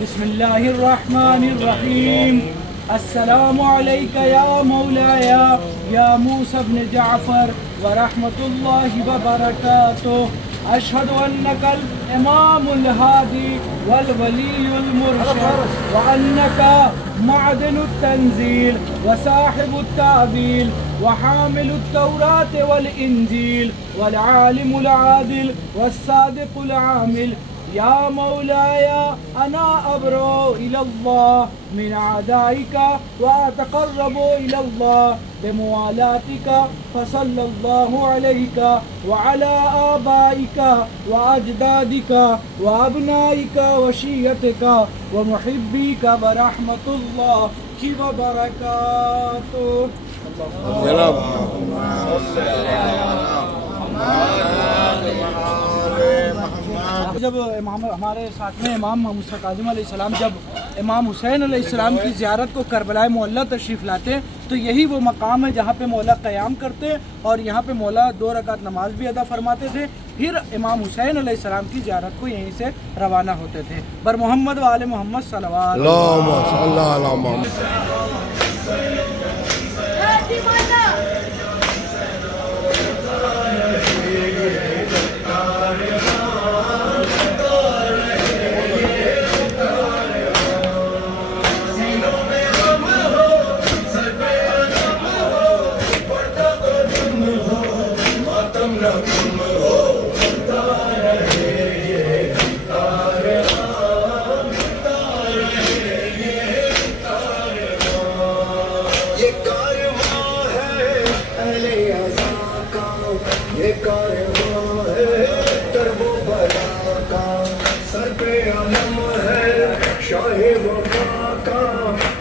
बिस्मिल्लाहिर्रहमानिर्रहीम। अस्सलामु अलैका या मौलाया या मूसा इब्न जाफर व रहमतुल्लाहि व बरकातुहू। अशहदु अन्नकल इमामुल हादी वल वलीयुल मुरशद व अन्नका मअदनुत तंजील व साहिबुत तावील व हामिलुत तौरात वल इंजील वल आलिमुल आदिल वस्सादिकुल आमिल। या मौलाया अना अब्रो इलल्लाह मिन आदाइका व अतक़र्रबु इलल्लाह बिमुआलातिका फसल्लल्लाहु अलैका व अला आबाइका व अजदादिका व अबनाइका व शियतिका व मुहिब्बिका व रहमतुल्लाहि व बरकातुहू। जब इमाम हमारे साथ में इमाम मुसा काज़िम अलैहिस्सलाम जब इमाम हुसैन अलैहिस्सलाम की ज़ियारत को करबला मौला तशरीफ़ लाते तो यही वो मकाम है जहाँ पे मौला क़याम करते और यहाँ पे मौला 2 रकात नमाज भी अदा फरमाते थे। फिर इमाम हुसैन अलैहिस्सलाम की ज़ियारत को यहीं से रवाना होते थे। बर मोहम्मद व आले मोहम्मद सल्लल्लाहु अलैहि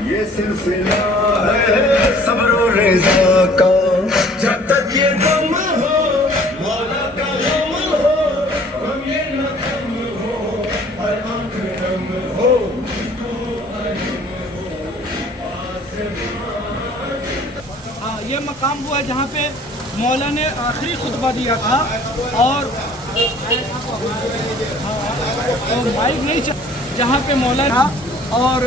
ये सिलसिला है सब्र रेज़ा का। जब तक ये दम हो मौला का गम हो हम ये न कम हो हर आँख नम हो। हाँ, ये मकाम वो है जहाँ पे मौला ने आखिरी खुतबा दिया था और माइक नहीं जहाँ पे मौला था और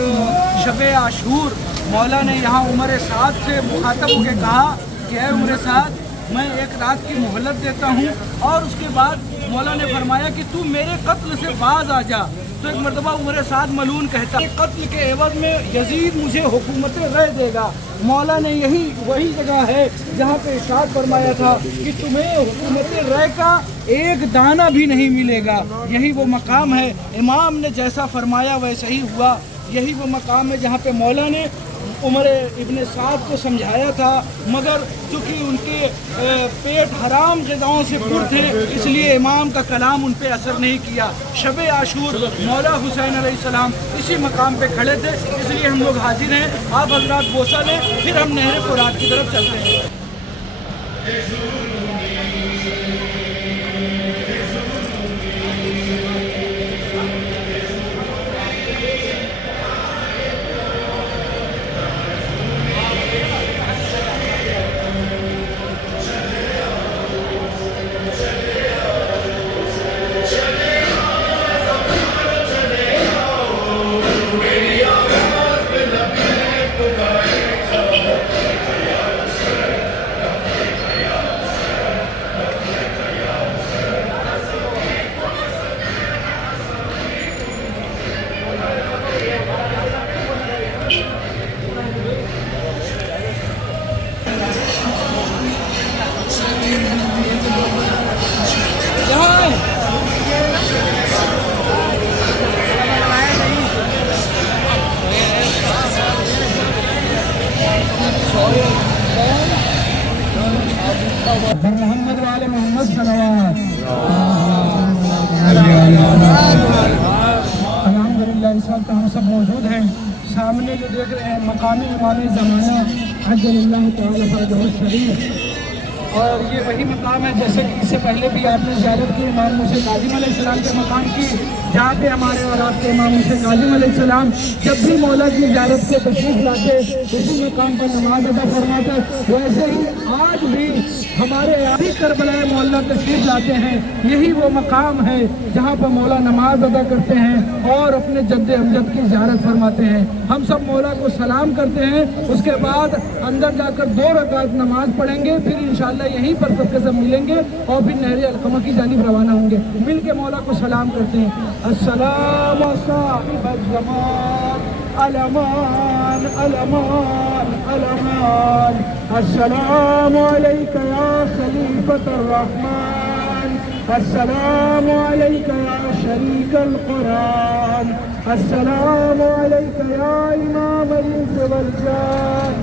शब आशूर मौला ने यहाँ उमर साद से मुखातब होकर कहा कि है उमर साद मैं एक रात की मोहलत देता हूँ। और उसके बाद मौला ने फरमाया कि तू मेरे कत्ल से बाज आ जा। तो एक मरतबा उमर साद मलून कहता है कत्ल के एवज में यजीद मुझे हुकूमत रह देगा। मौला ने यही वही जगह है जहाँ पे इरशाद फरमाया था कि तुम्हें हुकूमत रह का एक दाना भी नहीं मिलेगा। यही वो मकाम है, इमाम ने जैसा फरमाया वैसा ही हुआ। यही वो मकाम है जहाँ पे मौला ने उमर इब्न साद को समझाया था, मगर चूँकि उनके पेट हराम ग़िज़ाओं से पुर थे इसलिए इमाम का कलाम उन पे असर नहीं किया। शब आशूर मौला हुसैन अलैहिस्सलाम इसी मकाम पे खड़े थे, इसलिए हम लोग हाजिर हैं। आप हज़रात बोसा लें, फिर हम नहर फुरात की तरफ चलते हैं। मोहम्मद वाले मोहम्मद अल्हम्दुलिल्लाह इस वक्त हम सब मौजूद हैं। सामने जो देख रहे हैं मकामी इमाम ज़माना अज्जलल्लाहु तआला फरजहु शरीफ और ये वही मकाम है जैसे कि इससे पहले भी आपने ज़ियारत की इमाम मूसा काज़िम अलैहिस्सलाम के मकाम की, जहाँ पे हमारे और आपके इमाम मूसा काज़िम अलैहिस्सलाम जब भी मौला की ज़ियारत को तशरीफ़ लाते उसी मकाम पर नमाज अदा फरमाते। वैसे ही आज भी हमारे आदि करबला मौला तशरीफ़ लाते हैं, यही वो मकाम है जहाँ पर मौला नमाज अदा करते हैं और अपने जद्द अमजद की ज़ियारत फरमाते हैं। हम सब मौला को सलाम करते हैं, उसके बाद अंदर जाकर 2 रकात नमाज पढ़ेंगे, फिर इंशाअल्लाह यहीं पर सबके सब मिलेंगे और फिर नहर अलकमा की जानिब रवाना होंगे। मिल के मौला को सलाम करते हैं। अस्सलाम साहिबल ज़मान अलमान अलमान अलमान, अस्सलामु अलैका या खलीफतुर रहमान, अस्सलामु अलैका या शरीकल कुरान, अस्सलामु अलैका या इमामल इंस वल जान,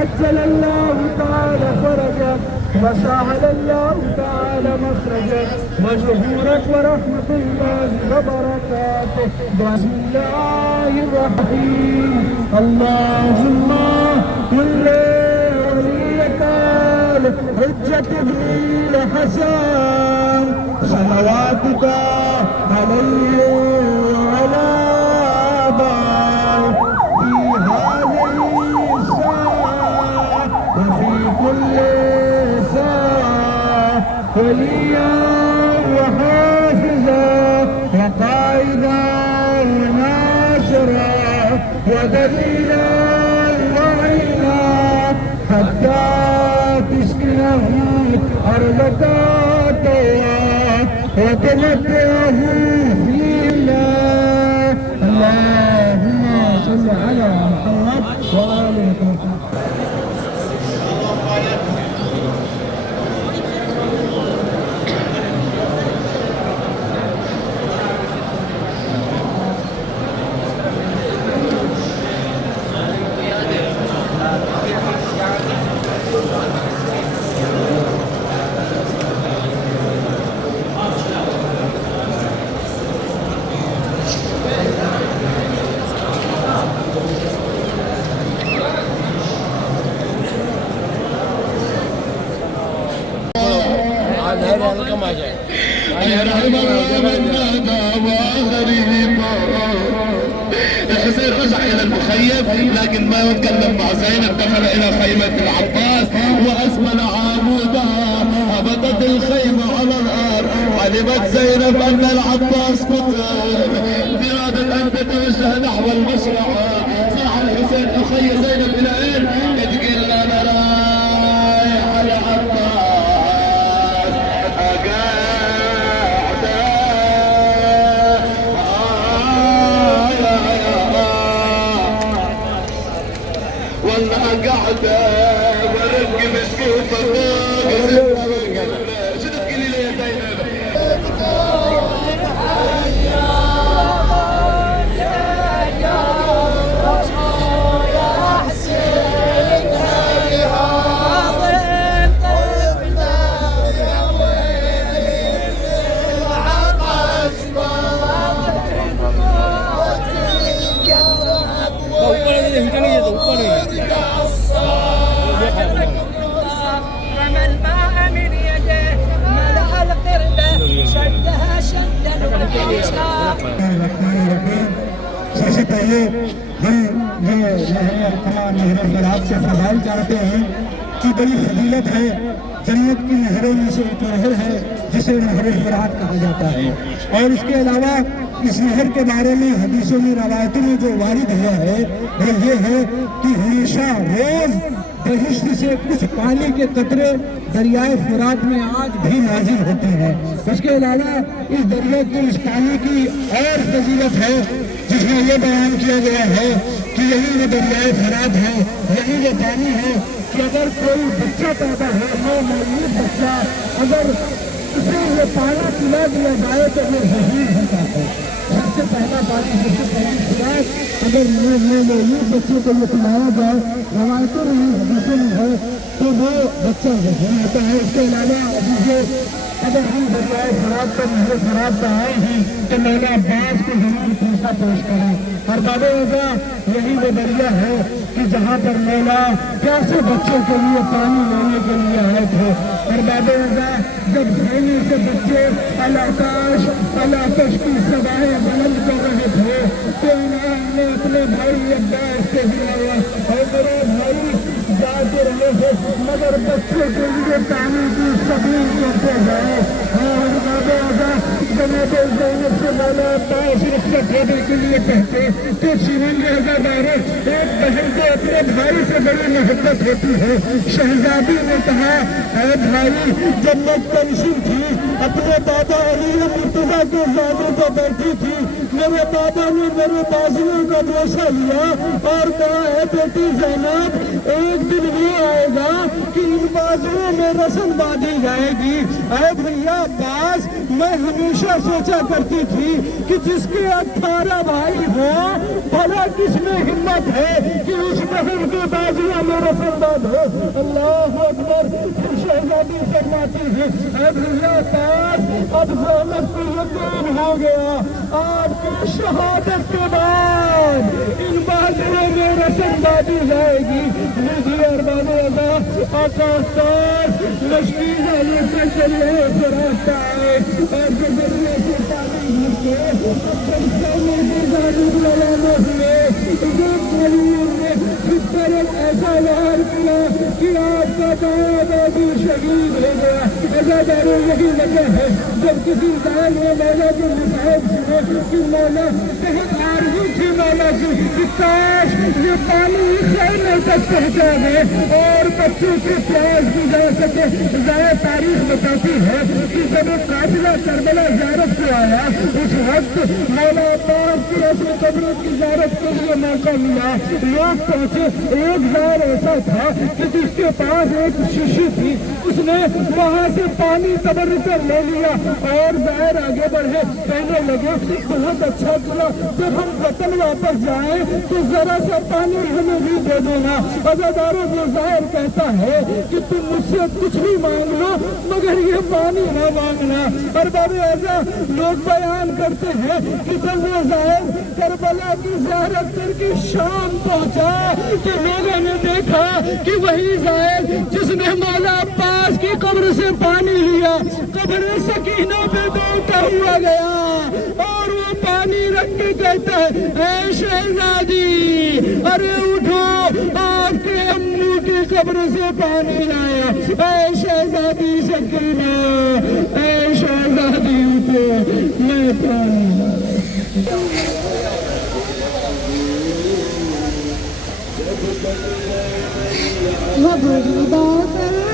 अज्जलल्लाहु तआला फरजक वसहलल्लाहु तआला मखरजक वज़ुहूरक वरहमतुल्लाहि वबरकातुह। बिस्मिल्लाहिर रहमानिर रहीम। अल्लाहुम्मा कुल्ले वलियकल हुज्जत इब्निल हसन सलवातुका अलैहि व अला वलिया वहाफिजा वकाइदा वनासरा वदलीला वईना हत्ता तिस्किनहु अर्लका तवा वतमत्तहु फीना। अल्लाहुम्मा सल्लि अला मुहम्मद व आलि मुहम्मद। الحسين رجع الى المخيم لكن ما تكلم مع زينب، دخل الى خيمة العباس واسفل عامودها، هبطت الخيمة على الارض، علمت زينب ان العباس قتل، ارادت ان تتوجه نحو المشرعة، صاح الحسين اخي زينب الى اين؟ تقول انا رايح على عباس قاعدة ورقي مسكوفة شو تقولي لي يا زينب؟ सबसे पहले हम ये नहर बरात के फजाइल जानते हैं कि बड़ी फजीलत है। जन्नत की नहरों में से एक नहर है जिसे नहर बरात कहा जाता है। और इसके अलावा इस नहर के बारे में हदीसों में रवायतों में जो वारिद हुआ है वो ये है कि हमेशा रोज बहिश्त से कुछ पानी के कतरे दरियाए फुरात में आज भी नाजिल होते हैं। उसके अलावा इस दरिया की इस पानी की और फजीलत है जिसमें यह बयान किया गया है कि यही वो दरियाए फुरात है, यही वो पानी है कि अगर कोई बच्चा पैदा हो, मौजूद बच्चा, अगर उसे ये पानी पिला दिया जाए तो वो शहीद होता है। सबसे पहला पानी, सबसे पहली खुराक अगर मौजूद बच्चे को ये पिलाया जाए, रवायतों में हदीसों में है तो वो बच्चा जहीन होता है। इसके अलावा अभी अगर हम दरियाए फरात पर नहर फरात पर आए हैं तो मौला अब्बास को जरूर पूछा पेश करें। और बाबा होगा यही वो दरिया है कि जहाँ पर मौला प्यासे बच्चों के लिए पानी लेने के लिए आए थे। और बाबे अज़ा जब सोने से बच्चे अलाकाश की सवाएं बुलंद कर रहे थे तो इमाम ने अपने भाई अब्बास से बुलाया और मेरे भाई जाते रहे थे मगर बच्चे के लिए पानी की सबील करते गए और बाबे अज़ा जनाब ज़ैनब से मौला अब्बास रुख़्सत होने के लिए कहते तो शिवंग अज़ादारों एक बहन को अपने भाई से बड़ी मोहब्बत होती है। शहजादी ने कहा अरे भाई जब मैं तंशीन थी अपने दादा अली मुर्तज़ा के ज़ादे पर बैठी थी मेरे दादा ने मेरे बाजुओं का बोसा लिया और कहा है बेटी ज़ैनब एक दिन वो आएगा कि इन बाजुओं में रस्म बांधी जाएगी। अरे भैया अब्बास मैं हमेशा सोचा करती थी कि जिसके 18 भाई हो भला किसमें हिम्मत है कि उस बहन के बाजुओं में रस्म बांधो। अल्लाह अकबर। शहजादी फरमाती है अरे भैया अब्बास अब ज़ैनब को यकीन हो गया आपकी शहादत के बाद इन बाजुओं में रस्म बांधी जाएगी। मुझे अरबाने अल्लाह आकाश लश्मी जाने से चले फराता है और गुजरने से पानी ऐसा वार किया कि आपका दादा शहीद हो गया। अज़ादारों यही वजह है जब किसी दाल में मौला के मुसाहिब सुने कि मौला बहुत आरज़ू थी मौला की काश ये पानी खैमे तक पहुँचा दे और बच्चों के प्यास भी जा सके। ज़ाया तारीख बताती है कि जब काफिला करबला ज़ियारत को आया उस वक्त मौला अब्बास की अपनी कब्र की ज़ियारत के लिए मौका मिला। लोग पहुँचे एक ज़ायर ऐसा था कि जिसके पास एक शीशी थी उसने वहाँ से पानी कब्र पर ले लिया और ज़ायर आगे बढ़े कहने लगे बहुत अच्छा किया जब हम वतन वापस जाए तो जरा सा पानी हमें भी दे देना। अज़ादारों को ज़ाहिर कहता है कि तुम मुझसे कुछ भी मांग लो मगर ये पानी ना मांगना। और बाबे अज़ा लोग बयान करते हैं कि जब वो ज़ाहिर करबला की ज़ियारत करके शाम पहुंचा तो लोगों ने देखा कि वही ज़ाहिर जिसने मौला अब्बास की कब्र से पानी लिया कब्र सकीना पे दौड़ता हुआ गया और वो पानी रख के कहता है ऐ शहजादी अरे उठो आपके अम्मू की कब्र से पानी लाया। ऐ शहजादी सकीना ऐ शहजादी उठो मैं पानी मैं खुदा तेरी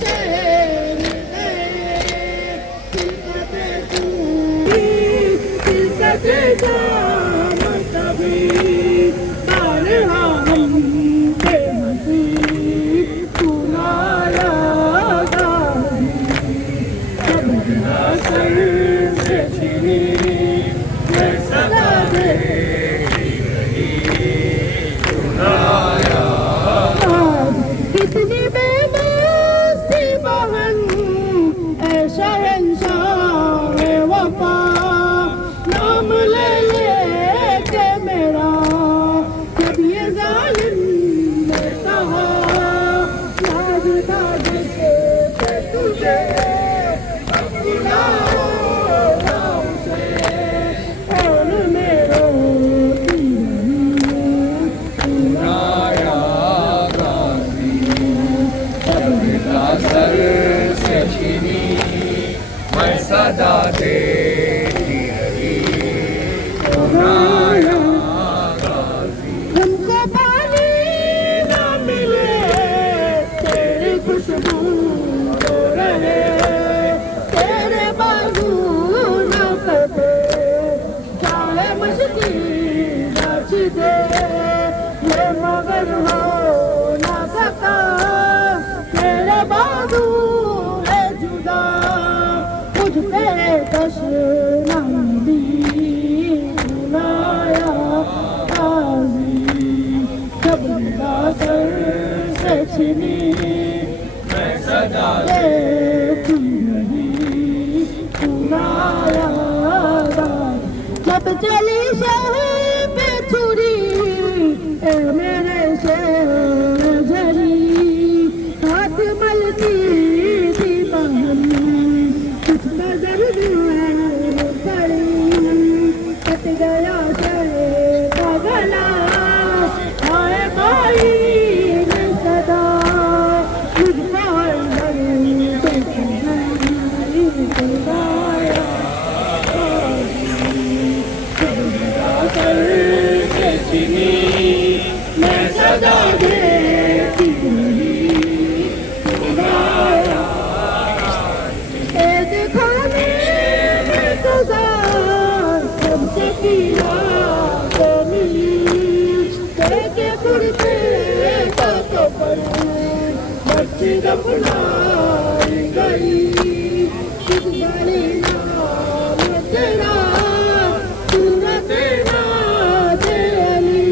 से खिलकते जाम कभी बारहा हम बेनसीब सुनाया सर से छिनी ये सदा दे कितनी बेमस्ती बहन ऐ शहंशाह वफा नाम ले के मेरा जब ये जालिम ने कहा याद था जैसे तुझे और मेरो सदा देती रही हमको पानी न मिले तेरी खुशबू तो रहे तेरे बाजू न कटे चाहे मस्ती नाच दे ये मगर हो न सका तेरे बाजू है जुदा मुझ पे तशनामी बुलाया जब सर से छिनी मैं सदा देखती रही सुनाया जब चली शहर पे छुरी मेरे से झरी हाथ मलती थी बहन कुछ दर्द पड़ी कट गया गला आए भाई ने सदा मुझ पर मैं सदा देती खाने में सजा सबसे किया तो मिली देखे कुर्ते तो पर बच्ची दफनाई गई किस बड़ी नाम तेरा सूरत नाज अली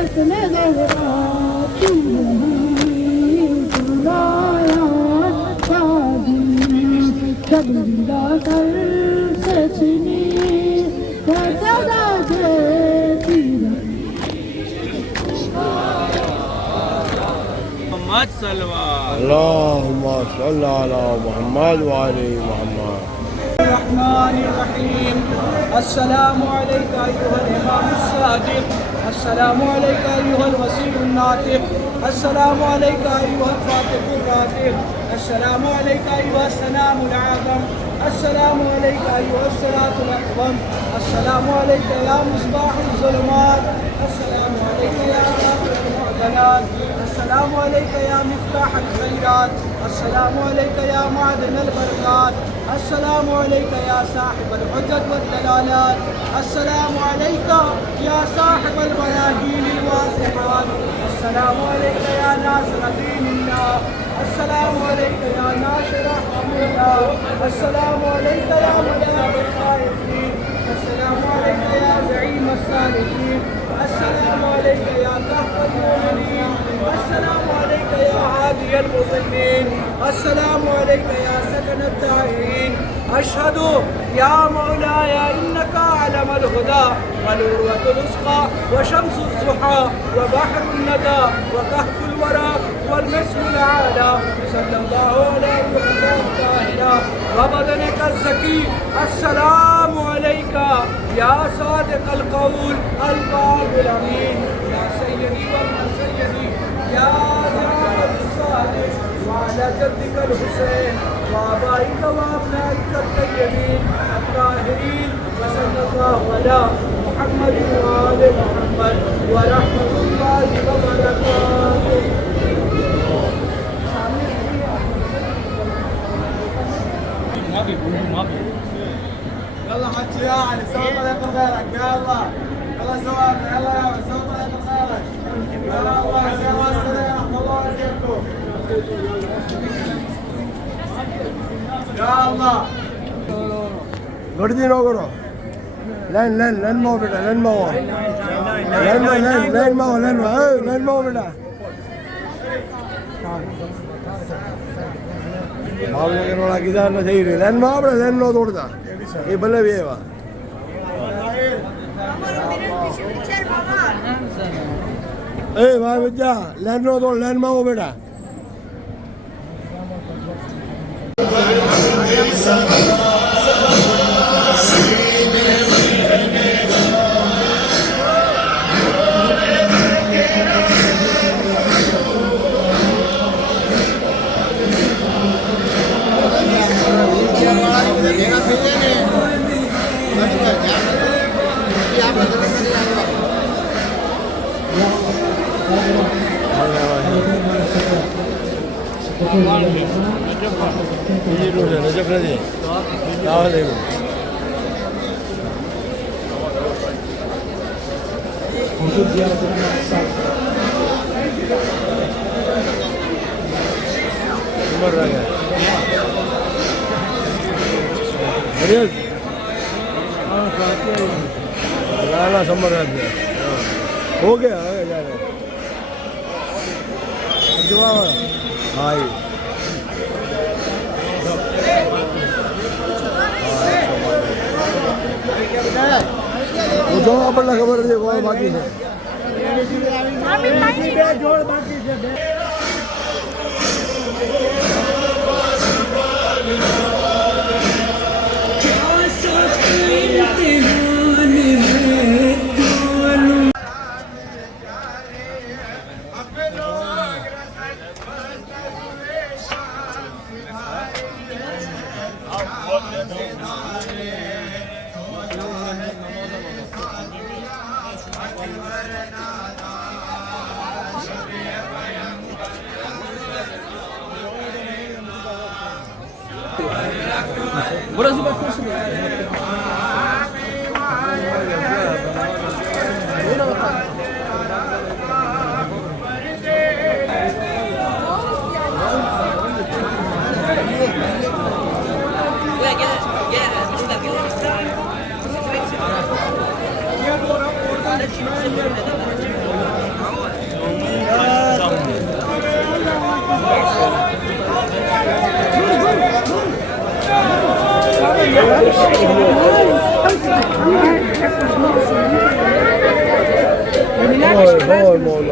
असले गहरा तुम बुलाया जब सर से छिनी मैं सदा देती मोहम्मद सल्लल्लाहु अल्लाहुम्मा सल्ली अला मुहम्मद व आले Muhammad Bismillahirrahmanirrahim. Assalamu alayka ayyuhal imam as-sadiq. Assalamu alayka ayyuhal wasi' an-natiq. Assalamu alayka ayyuhal fatih ar-ratib. Assalamu alayka ayyuhas salam al-azam. Assalamu alayka ayyuhas salat al-aqwam. Assalamu alayka ya misbah al-zulumat. Assalamu alayka ya rafi' al-mu'dalat. Assalamu alayka ya miftah al-khairat. Assalamu alayka ya ma'dan al-barakat. السلام عليك يا صاحب الحجج والدلالات. السلام عليك يا صاحب البراهين الواضحات. السلام عليك يا ناصر دين الله. السلام عليك يا ناصر رحم الله. السلام عليك يا ملاك الخائفين. السلام عليك يا زعيم الصالحين. السلام عليك يا كهف المؤمنين. السلام عليك يا هادي المضلين. السلام عليك يا سكن التائهين. أشهد يا مولاي إنك أعلم الهدى والعروة الوثقى وشمس الضحى وبحر الندى وكهف الورى والمسك الأعلى. صلى الله على روحك الطاهرة وبدنك الزكي. السلام عليك يا صادق القول الباب الأمين. يا سيدي وابن سيدي يا جعفر الصادق وعلى جدك الحسين وآبائك وأبنائك الطيبين الطاهرين. وصلى الله على محمد وآل محمد ورحمة الله وبركاته. خيرك يا الله. الله سواك يلا يا سوف لك خيرك. يا الله خير والسلام الله يجزيكم. يا الله. गर्दी न करो लाइन लाइन लाइन में हो बेटा लाइन में हो लाइन में लाइन में हो लाइन में हो बेटा भावनगर वाला किधर न सही रे लाइन में हो बेटा लाइन में तोड़ता ये भले भी है वाह ए भाई बच्चा लाइन में तोड़ लाइन में हो बेटा हो गया भाई जो अपन खबर है वो बाकी है Burası bakıyorsun.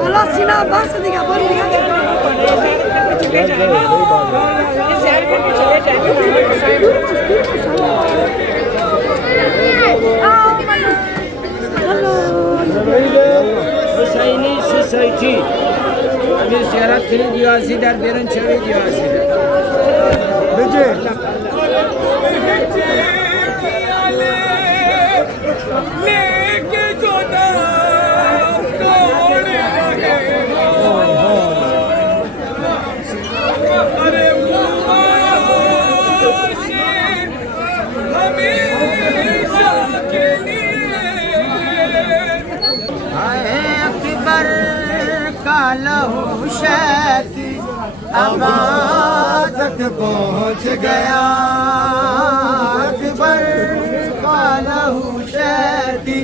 Allah silah bas diga bol diga Hüseyini Society. Bir ziyaret kili diyoruz der, birin çeviri diyoruz der. बेटे लेके जो नाम तोड़ रहे हो अरे मुआशी हमेशा के लिए आए अकबर का लहू शैती आबाद तक पहुँच गया अकबर का लहू शैती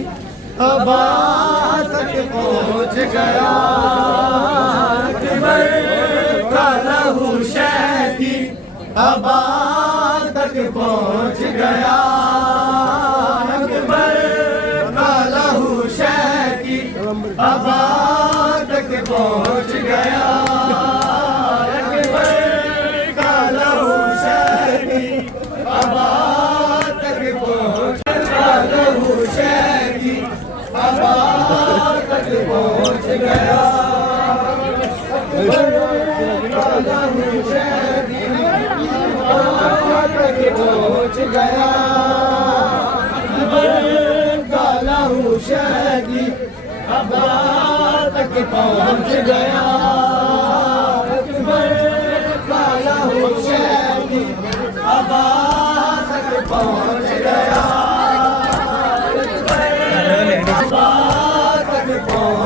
आबाद तक पहुँच गया अकबर का लहू शैती आबाद तक पहुँच गया अकबर का लहू शैती आबाद तक पहुँच गया पहुँच गया पहुँच गया काला शहदी अबा तक पहुँच गया काला शहदी अबा तक पहुँच गया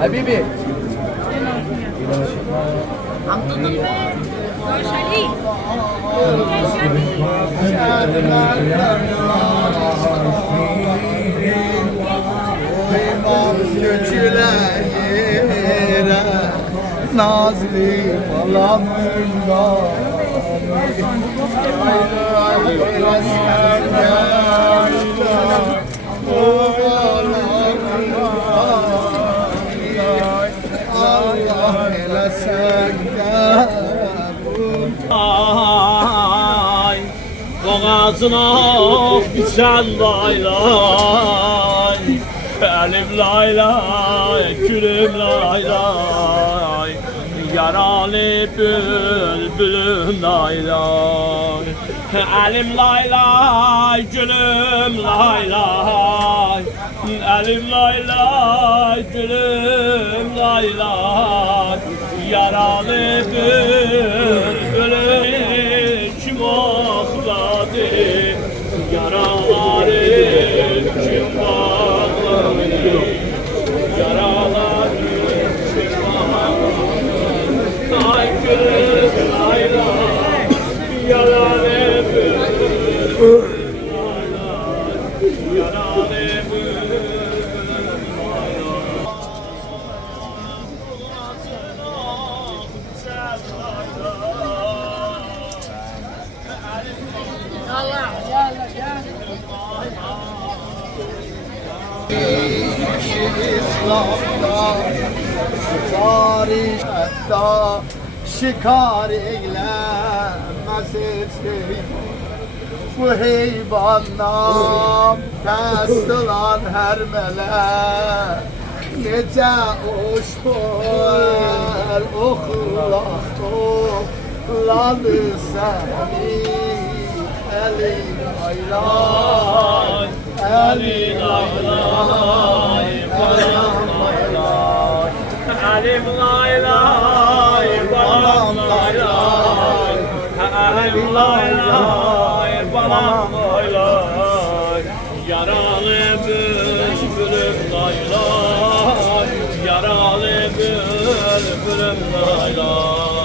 Habibi Nazlı falanında Ay, boğazına biçen laylay, elim laylay, külüm laylay, yaralı bülbülüm laylay, elim laylay, külüm laylay, elim laylay, külüm laylay, yaralı bülbülüm kim okladı, yaraları kim bağladı, yaraları kim bağladı, ay gülüm laylay, yaralı bülbülüm laylay, yaralı bülbülüm İslam'da tarihte şikar eylemez isteyim. Bu heyvanlar kestiler her melek. Nece hoşlar okullar topladı seni. Elin aylar, elin aylar, balam aylar. Elim laylay, balam laylay, elim laylay, balam laylay, yaralı bülbülüm laylay, yaralı bülbülüm laylay.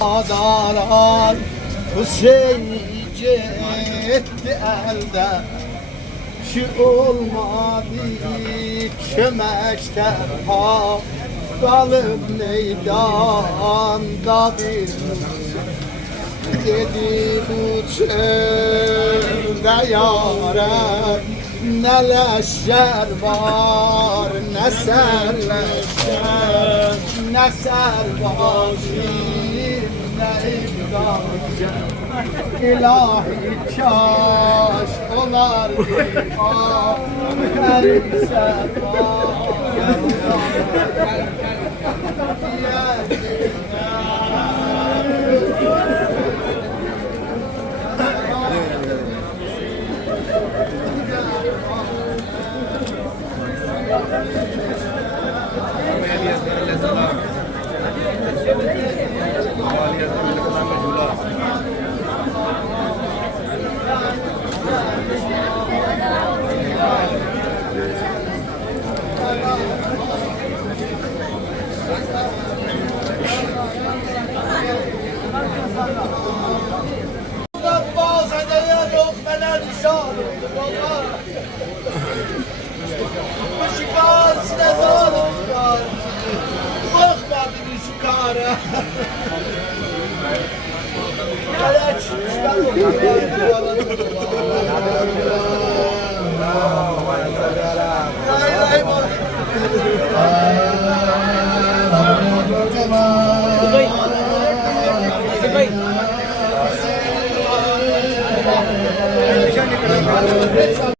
Adalar Hüseyin gitti elden. Şu olmadı kömekten ha kalıp meydanda bir dedi bu çölde yâre ne leşer var ne serleşer ne serbaşir ne ibdaşer İlahi kaş olardı her sefa